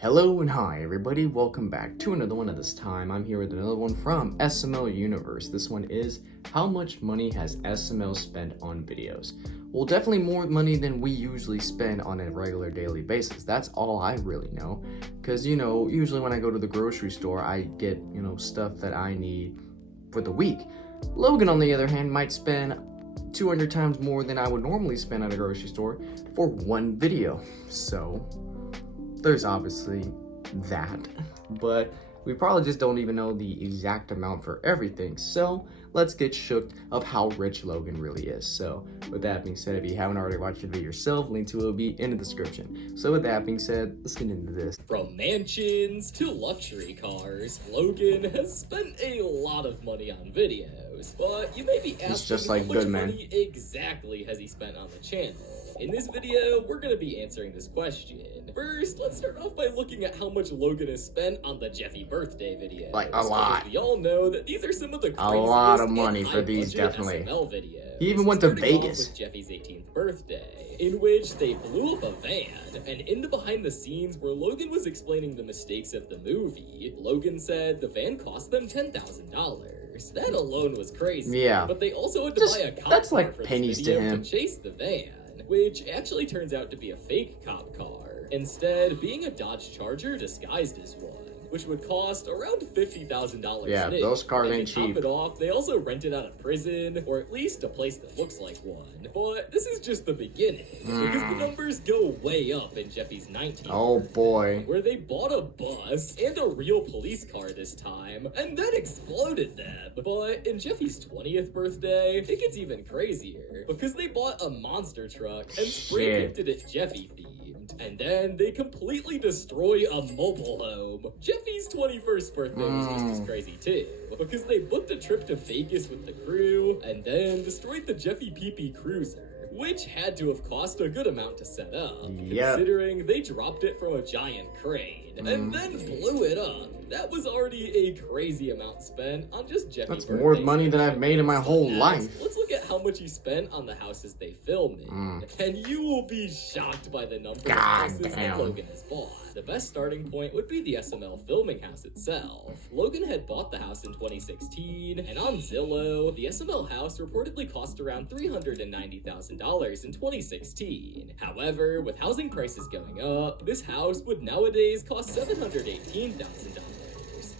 Hello and hi everybody, welcome back to another one. At this time I'm here with another one from SML Universe. This one is, how much money has SML spent on videos? Well, definitely more money than we usually spend on a regular daily basis. That's all I really know, because usually when I go to the grocery store I get stuff that I need for the week. Logan, on the other hand, might spend 200 times more than I would normally spend at a grocery store for one video. So there's obviously that, but we probably just don't even know the exact amount for everything. So let's get shook of how rich Logan really is. So with that being said, if you haven't already watched the video yourself, link to it will be in the description. So with that being said, let's get into this. From mansions to luxury cars, Logan has spent a lot of money on videos. But you may be asking, just like how much Goodman. money exactly has he spent on the channel? In this video, we're going to be answering this question. First, let's start off by looking at how much Logan has spent on the Jeffy birthday video. Like a lot. We all know that these are some of the craziest A lot of money for these, definitely. SML videos. He even went to Starting off Vegas. with Jeffy's 18th birthday, in which they blew up a van, and in the behind the scenes where Logan was explaining the mistakes of the movie, Logan said the van cost them $10,000. That alone was crazy. Yeah. But they also had to buy a cop that's car like for pennies this to video him. to chase the van, which actually turns out to be a fake cop car, instead being a Dodge Charger disguised as one, which would cost around $50,000. Yeah, new. those cars And ain't to top cheap. it off, they also rented out a prison, or at least a place that looks like one. But this is just the beginning, because the numbers go way up in Jeffy's 19th Oh birthday, boy. where they bought a bus and a real police car this time, and then exploded them. But in Jeffy's 20th birthday, it gets even crazier, because they bought a monster truck and spray painted it Jeffy themed. And then they completely destroy a mobile home. Jeffy's 21st birthday was just as crazy too, because they booked a trip to Vegas with the crew, and then destroyed the Jeffy PP Cruiser, which had to have cost a good amount to set up, considering they dropped it from a giant crane, and then blew it up. That was already a crazy amount spent on just Jeffy. That's more money than I've made in my whole life. Let's look at how much he spent on the houses they filmed in, and you will be shocked by the number of houses that Logan has bought. The best starting point would be the SML filming house itself. Logan had bought the house in 2016, and on Zillow, the SML house reportedly cost around $390,000 in 2016. However, with housing prices going up, this house would nowadays cost $718,000.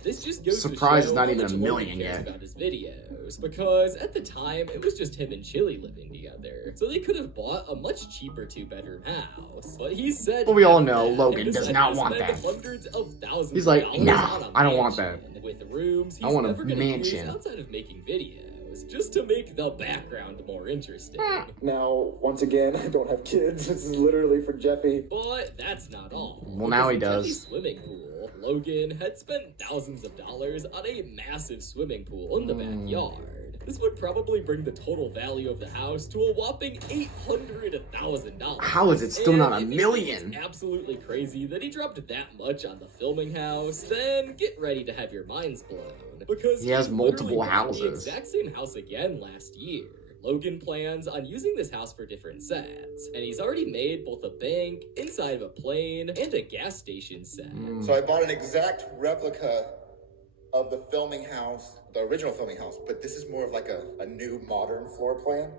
This just goes Surprise, to show it's not how even much a million Logan cares yet. about his videos, because at the time it was just him and Chili living together, so they could have bought a much cheaper 2-bedroom house. But he said, But we all know that, Logan and does decided not to want spend that. Hundreds of thousands He's like, of dollars nah, on a I don't want mansion that. with rooms he's I want a never gonna mansion. use outside of making videos, just to make the background more interesting. Now, once again, I don't have kids. This is literally for Jeffy. But that's not all. Well, now he Because does. Jeffy's swimming pool, Logan had spent thousands of dollars on a massive swimming pool in the backyard. This would probably bring the total value of the house to a whopping $800,000. How is it still not a And if you million? think it's absolutely crazy that he dropped that much on the filming house, then get ready to have your minds blown, because He has multiple literally bought houses. the exact same house again last year. Logan plans on using this house for different sets, and he's already made both a bank, inside of a plane, and a gas station set. So I bought an exact replica of the filming house, the original filming house, but this is more of like a new modern floor plan.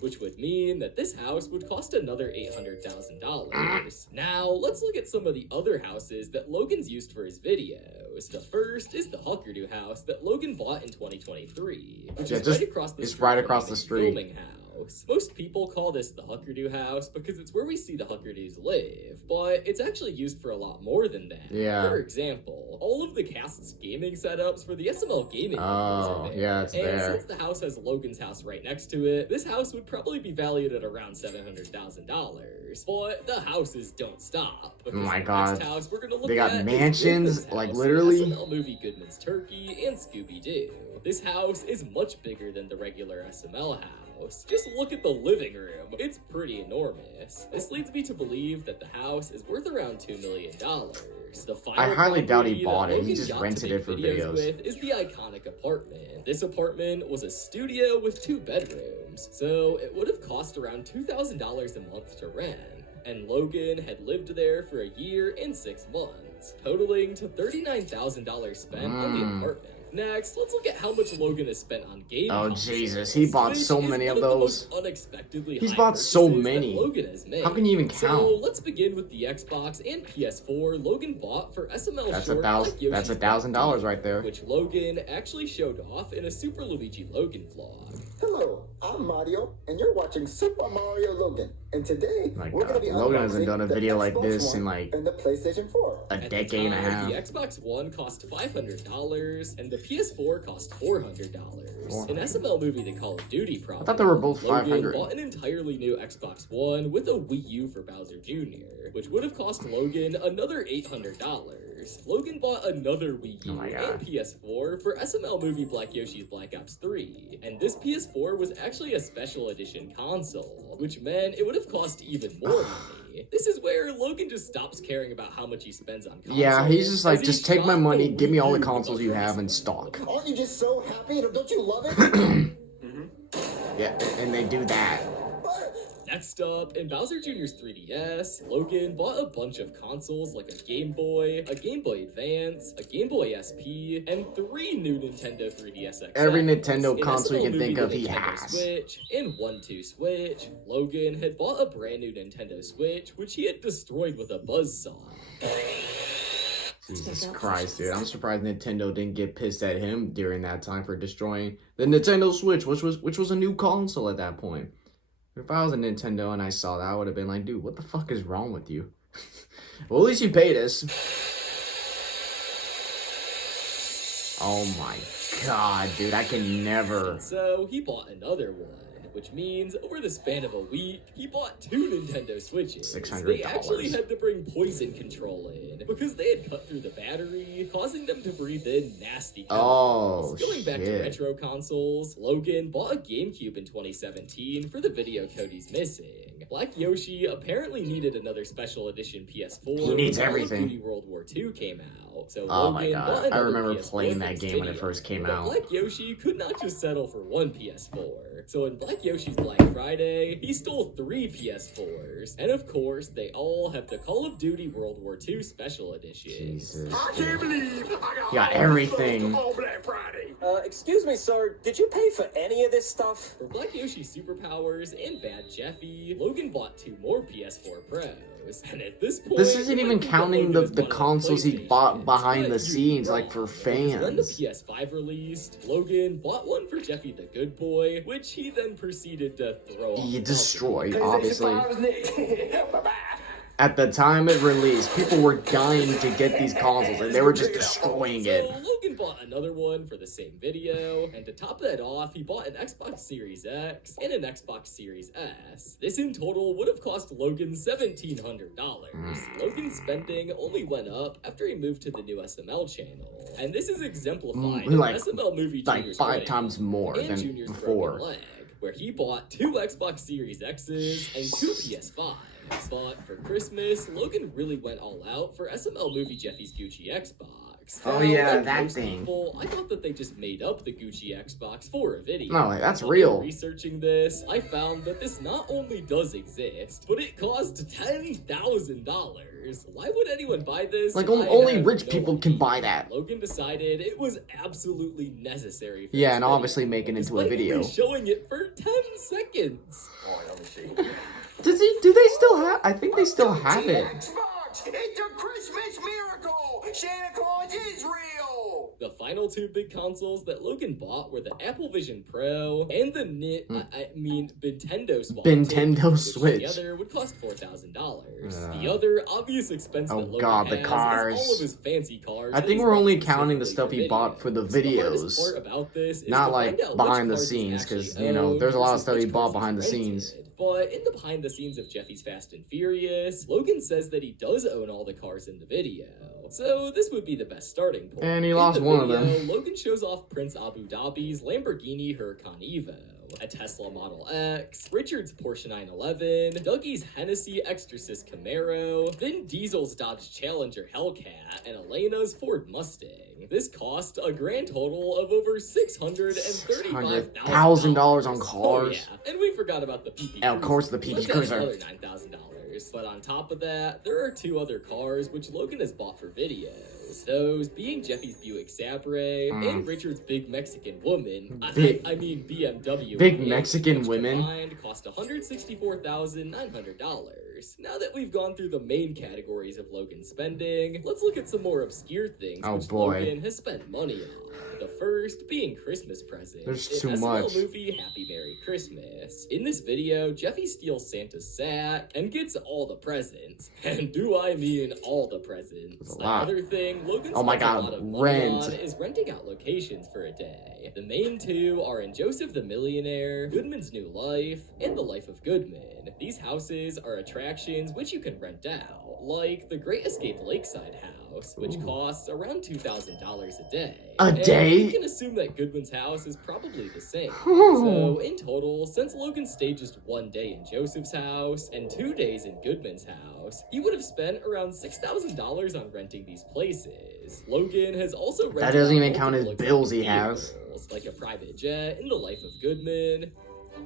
Which would mean that this house would cost another $800,000. Now, let's look at some of the other houses that Logan's used for his videos. The first is the Huckerdoo house that Logan bought in 2023, which is right across the street right from across the the street. filming house. Most people call this the Huckerdoo house because it's where we see the Huckerdoos live, but it's actually used for a lot more than that. Yeah. For example, all of the cast's gaming setups for the SML gaming members are there. Yeah, it's and there. Since the house has Logan's house right next to it, this house would probably be valued at around $700,000. But the houses don't stop. Oh my the God. next house we're gonna look They got at is mansions, Goodman's like, house, literally? the SML movie Goodman's Turkey and Scooby-Doo. This house is much bigger than the regular SML house. Just look at the living room. It's pretty enormous. This leads me to believe that the house is worth around $2 million. The final I highly doubt he property that bought it. He Logan just got to rented make it for videos videos. with is the iconic apartment. This apartment was a studio with 2 bedrooms, so it would have cost around $2,000 a month to rent. And Logan had lived there for a year and 6 months. apartments, totaling to $39,000 spent on the apartment. Next, let's look at how much Logan has spent on game consoles. Jesus, he bought which so is many one of the those. most unexpectedly He's high bought so purchases that many. Logan has made. How can you even count? So let's begin with the Xbox and PS4 Logan bought for SML That's short like Yoshi's that's $1,000 right there. which Logan actually showed off in a Super Luigi Logan vlog. Hello, I'm Mario, and you're watching Super Mario Logan. And today, My we're going to God, be Logan hasn't unboxing done a the video like Xbox this One in like and the PlayStation 4. a At the decade and a time, half. The Xbox One cost $500 and the PS4 cost $400. In SML movie The Call of Duty problem, I thought they were both Logan $500. bought an entirely new Xbox One with a Wii U for Bowser Jr., which would have cost Logan another $800. Logan bought another Wii U and PS4 for SML movie Black Yoshi's Black Ops 3, and this PS4 was actually a special edition console, which meant it would have cost even more money. This is where Logan just stops caring about how much he spends on consoles. Yeah, he's just like, as he just take my shot money, the give me all the Wii U consoles you with a have in price stock. Aren't you just so happy? Don't you love it? Yeah, and they do that. Next up, in Bowser Jr.'s 3DS, Logan bought a bunch of consoles like a Game Boy Advance, a Game Boy SP, and 3 new Nintendo 3DS XL. Every Nintendo In console you SML can think movie, of, the he Nintendo has. Switch, and 1-2 Switch, Logan had bought a brand new Nintendo Switch, which he had destroyed with a buzzsaw. Jesus Christ, dude. I'm surprised Nintendo didn't get pissed at him during that time for destroying the Nintendo Switch, which was a new console at that point. If I was a Nintendo and I saw that, I would have been like, dude, what the fuck is wrong with you? Well, at least you paid us. Oh my god, dude, I can never. So he bought another one, which means over the span of a week, he bought 2 Nintendo Switches. $600. They actually had to bring poison control in because they had cut through the battery, causing them to breathe in nasty chemicals. Going back to retro consoles, Logan bought a GameCube in 2017 for the video code he's missing. Black Yoshi apparently needed another special edition PS4. He needs when Call of everything. Duty World War II came out. So Oh Logan my bought god, I another remember PS4 playing for that his game when it video. first came But out. Black Yoshi could not just settle for one PS4. So in Black Yoshi's Black Friday, he stole 3 PS4s. And of course, they all have the Call of Duty World War II Special Edition. Jesus. I can't believe I Got everything. on Black Friday. Excuse me, sir. Did you pay for any of this stuff? For Black Yoshi Superpowers and Bad Jeffy, Logan bought 2 more PS4 Pros. And at this point, This isn't it even might be that counting Logan has the bought a conssoles he PlayStation, bought behind but the you'd scenes, be like, for wrong, because When the fans. PS5 released, Logan bought one for Jeffy the Good Boy, which he then proceeded to throw off You the destroyed, balcony. obviously. Bye-bye. At the time it released, people were dying to get these consoles, and they were just destroying it. So Logan bought another one for the same video, and to top that off, he bought an Xbox Series X and an Xbox Series S. This in total would have cost Logan $1,700. Logan's spending only went up after he moved to the new SML channel, and this is exemplified in like- SML movie like Junior's 5 wedding times more and than Junior's before. broken leg, where he bought 2 Xbox Series X's and 2 PS5s. But for Christmas, Logan really went all out for SML movie Jeffy's Gucci Xbox. Oh, Now, yeah, like that most thing. people, I thought that they just made up the Gucci Xbox for a video. No, like, that's But real. in researching this, I found that this not only does exist, but it cost $10,000. Why would anyone buy this? Like, I only have rich no people can idea. buy that. Logan decided it was absolutely necessary for Yeah, this and video, obviously making into a despite video. only showing it for 10 seconds. Do they still have? I think they still have it. Xbox, it's a Christmas miracle. Santa Claus is real. The final 2 big consoles that Logan bought were the Apple Vision Pro and the Nintendo Switch. Nintendo which Switch. together would cost $4,000. The other obvious expense Oh that Logan God, the has cars. is all of his fancy cars. I that think he's we're bought only counting the stuff specifically he for bought for the videos. The hardest videos. part about this is Not to like find out which behind the cars he scenes, actually 'cause, you know, owned there's a lot of versus stuff he which bought cars behind the rented. scenes. But in the behind the scenes of Jeffy's Fast and Furious, Logan says that he does own all the cars in the video. So this would be the best starting point. And he In lost the one of video, them. Logan shows off Prince Abu Dhabi's Lamborghini Huracan Evo, a Tesla Model X, Richard's Porsche 911, Dougie's Hennessy Extrasis Camaro, Vin Diesel's Dodge Challenger Hellcat, and Elena's Ford Mustang. This cost a grand total of over $635,000 $100,000 on cars. Oh, yeah. And we forgot about the PP And of course the Cruiser. PP Let's add Cruiser. another $9,000. But on top of that, there are 2 other cars which Logan has bought for videos. Those being Jeffy's Buick Sabre and Richard's Big Mexican Woman. I mean BMW. Big Mexican which women? combined cost $164,900. Now that we've gone through the main categories of Logan's spending, let's look at some more obscure things which Logan has spent money on. The first being Christmas presents. There's In too SML much. movie Happy Merry Christmas. In this video, Jeffy steals Santa's sack and gets all the presents. And do I mean all the presents? Another thing Logan Oh my spends a God, lot of money rent. on is renting out locations for a day. The main 2 are in Joseph the Millionaire, Goodman's New Life, and The Life of Goodman. These houses are attractions which you can rent out, like the Great Escape Lakeside House, which costs around $2,000 a day. A day? You can assume that Goodman's house is probably the same. So in total, since Logan stayed just 1 day in Joseph's house and 2 days in Goodman's house, he would have spent around $6,000 on renting these places. Logan has also rented That doesn't out even count his multiple bills he exotic has. vehicles, like a private jet in The Life of Goodman.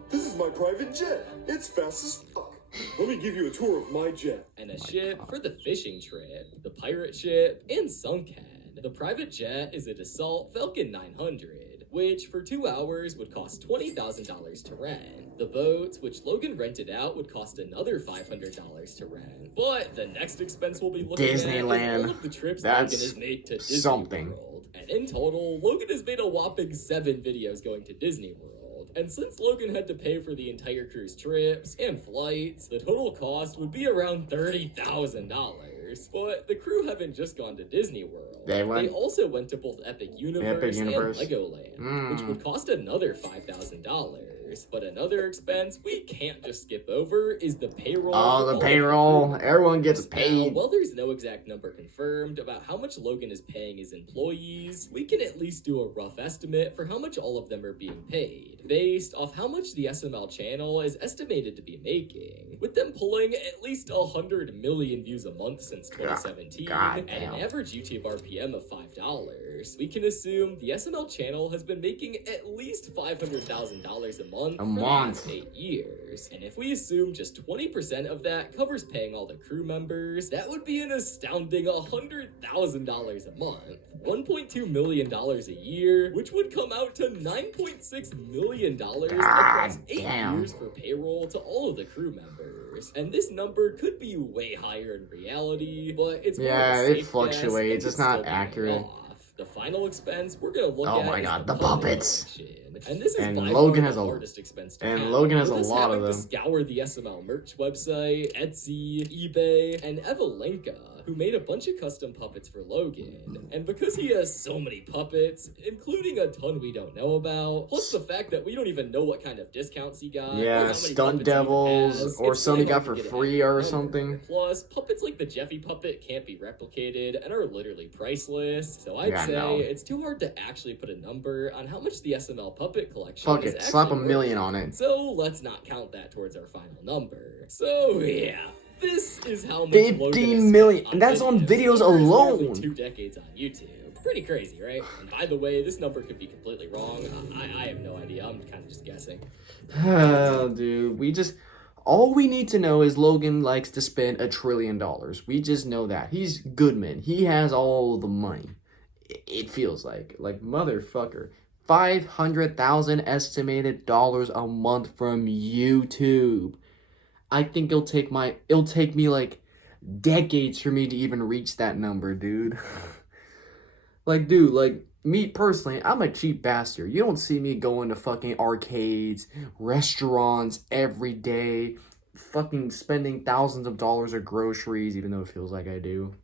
This is my private jet. It's fast as fuck. Let me give you a tour of my jet. And a ship for the fishing trip, the pirate ship, and Sunken. The private jet is a Dassault Falcon 900, which for 2 hours would cost $20,000 to rent. The boats, which Logan rented out, would cost another $500 to rent. But the next expense we'll be looking at Disneyland. is all of the trips That's Logan has made to Disney something. World. And in total, Logan has made a whopping 7 videos going to Disney World. And since Logan had to pay for the entire cruise trips and flights, the total cost would be around $30,000. But the crew haven't just gone to Disney World. They also went to both Epic Universe, and Legoland, which would cost another $5,000. But another expense we can't just skip over is the payroll. Oh, the payroll. Everyone gets paid. Now, while there's no exact number confirmed about how much Logan is paying his employees, we can at least do a rough estimate for how much all of them are being paid, based off how much the SML channel is estimated to be making, with them pulling at least 100 million views a month since 2017, God at an damn. average YouTube RPM of $5. We can assume the SML channel has been making at least $500,000 a month for the past 8 years. And if we assume just 20% of that covers paying all the crew members, that would be an astounding $100,000 a month. $1.2 million a year, which would come out to $9.6 million across 8 years for payroll to all of the crew members. And this number could be way higher in reality, but it's more of a it safe fluctuates. guess, It's not still be way accurate. off. The final expense we're gonna look Oh at my is God, the puppet puppets. collection. And this is And by Logan far has the a- hardest expense to and have, Logan has a with us lot of having to them. scour the SML merch website, Etsy, eBay, and Evelenka, who made a bunch of custom puppets for Logan. And because he has so many puppets, including a ton we don't know about, plus the fact that we don't even know what kind of discounts he got, or how Yeah, many stunt puppets he devils, has, or it's some he really got hard for to get an free accurate or number. something. Plus, puppets like the Jeffy puppet can't be replicated and are literally priceless, so I'd Yeah, say no. it's too hard to actually put a number on how much the SML puppet collection Fuck is it, slap a actually million worth. on it. So let's not count that towards our final number. So yeah, this is how much 15 Logan has million, spent and that's on videos over his alone. nearly 2 decades on YouTube. Pretty crazy, right? And by the way, this number could be completely wrong. I have no idea. I'm kind of just guessing. Oh, dude, all we need to know is Logan likes to spend $1 trillion. We just know that. He's Goodman. He has all the money. It feels like motherfucker. 500,000 estimated dollars a month from YouTube. I think it'll take me like decades for me to even reach that number, dude. Like, me personally, I'm a cheap bastard. You don't see me going to fucking arcades, restaurants every day, fucking spending thousands of dollars of groceries, even though it feels like I do.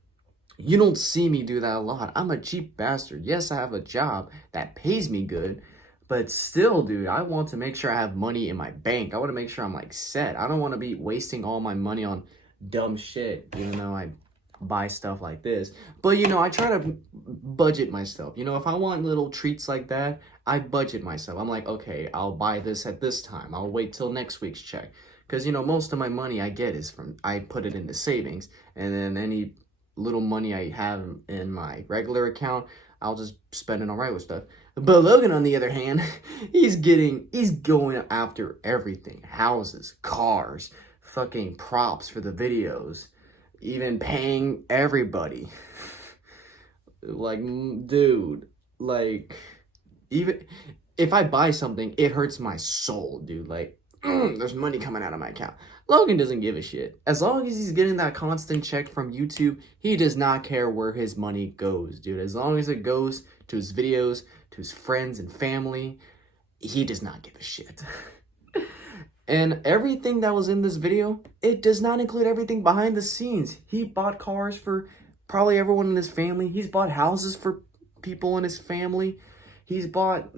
You don't see me do that a lot. I'm a cheap bastard. Yes, I have a job that pays me good, but still, dude, I want to make sure I have money in my bank. I want to make sure I'm, like, set. I don't want to be wasting all my money on dumb shit, even though I buy stuff like this. But, I try to budget myself. If I want little treats like that, I budget myself. I'm like, okay, I'll buy this at this time. I'll wait till next week's check. Because, most of my money I get is I put it into savings. And then any little money I have in my regular account, I'll just spend it on regular stuff. But Logan, on the other hand, he's going after everything. Houses, cars, fucking props for the videos, even paying everybody. Like, dude, like, even if I buy something, it hurts my soul, dude. Like, there's money coming out of my account. Logan doesn't give a shit. As long as he's getting that constant check from YouTube, he does not care where his money goes, dude. As long as it goes to his videos, to his friends and family, he does not give a shit. And everything that was in this video, it does not include everything behind the scenes. He bought cars for probably everyone in his family. He's bought houses for people in his family. He's gone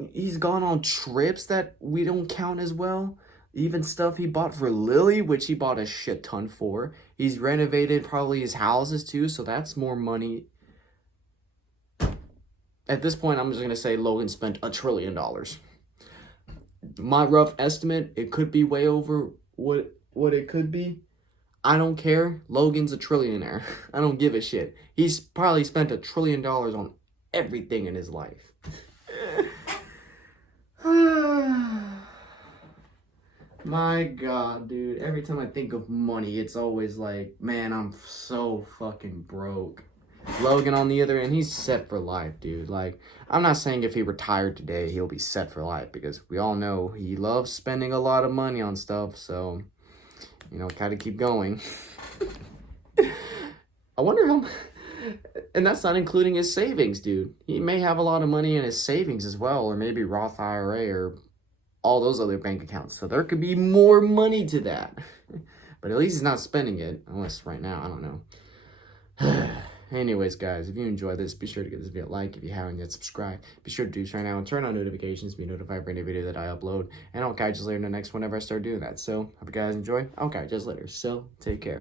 on trips that we don't count as well. Even stuff he bought for Lily, which he bought a shit ton for. He's renovated probably his houses too, so that's more money. At this point, I'm just going to say Logan spent $1 trillion. My rough estimate, it could be way over what it could be. I don't care. Logan's a trillionaire. I don't give a shit. He's probably spent $1 trillion on everything in his life. My God, dude. Every time I think of money, it's always like, man, I'm so fucking broke. Logan, on the other end, he's set for life, dude. Like, I'm not saying if he retired today, he'll be set for life, because we all know he loves spending a lot of money on stuff, so, you know, gotta keep going. I wonder how, and that's not including his savings, dude. He may have a lot of money in his savings as well, or maybe Roth IRA, or all those other bank accounts, so there could be more money to that. But at least he's not spending it, unless right now, I don't know. Anyways, guys, if you enjoyed this, be sure to give this video a like. If you haven't yet, subscribe. Be sure to do so right now and turn on notifications to be notified for any video that I upload. And I'll catch you later in the next whenever I start doing that. So, hope you guys enjoy. I'll catch you later. So, take care.